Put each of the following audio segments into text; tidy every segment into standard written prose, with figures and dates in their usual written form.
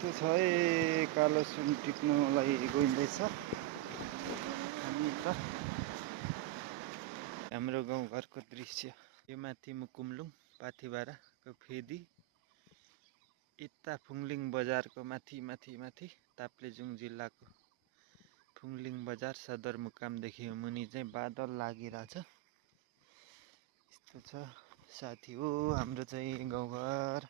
यस्तो छ है कालो सुन टिप्नलाई गइँदैछ हामी त। हाम्रो गाउँघरको दृश्य यो माथि मुकुमलुङ पाथिबाराको फेदी यता फुङलिङ बजारको माथि माथि माथि ताप्लेजुङ जिल्लाको फुङलिङ बजार सदरमुकामदेखि मुनि चाहिँ बादल लागिरहेछ। यस्तो छ साथी हो हाम्रो चाहिँ गाउँघर।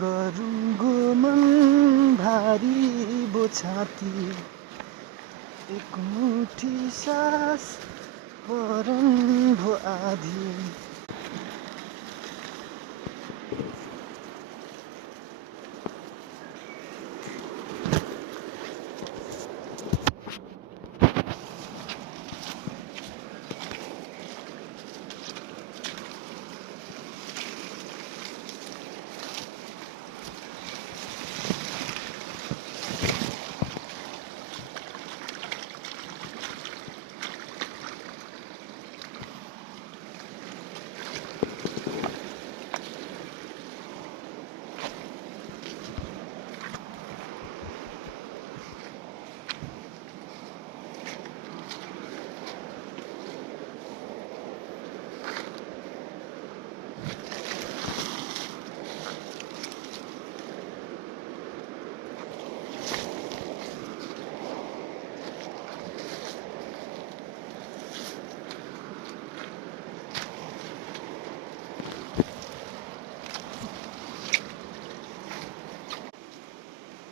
गरुङ्गो मन भारी बोछाती एक मुठी सास परन भो आधी।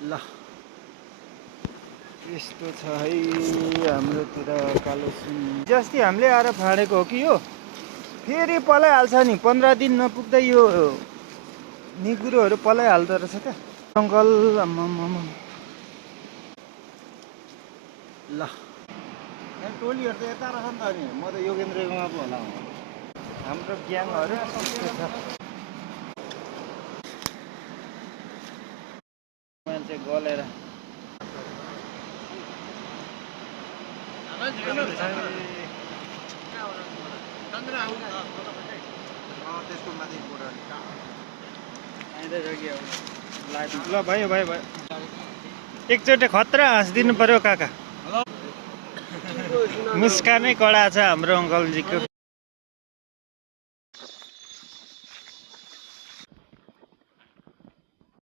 ल यस्तो छ है हाम्रोतिर कालो सुन। जस्ती हामीले आएर फाँडेको हो कि यो फेरि पलाइहाल्छ नि। 15 दिन नपुग्दै यो निगुरोहरू पलाइहाल्दो रहेछ क्या जङ्गल। ल टोलीहरू त यता रहेछ नि त। नि म त योगेन्द्रकोमा पो होला हाम्रो ग्याङहरू यस्तो छ। मान्छे गलेर ल भयो भयो भयो एकचोटि खतरा हाँसिदिनु पर्यो काका। मुस्कानै कडा छ हाम्रो अङ्कलजीको।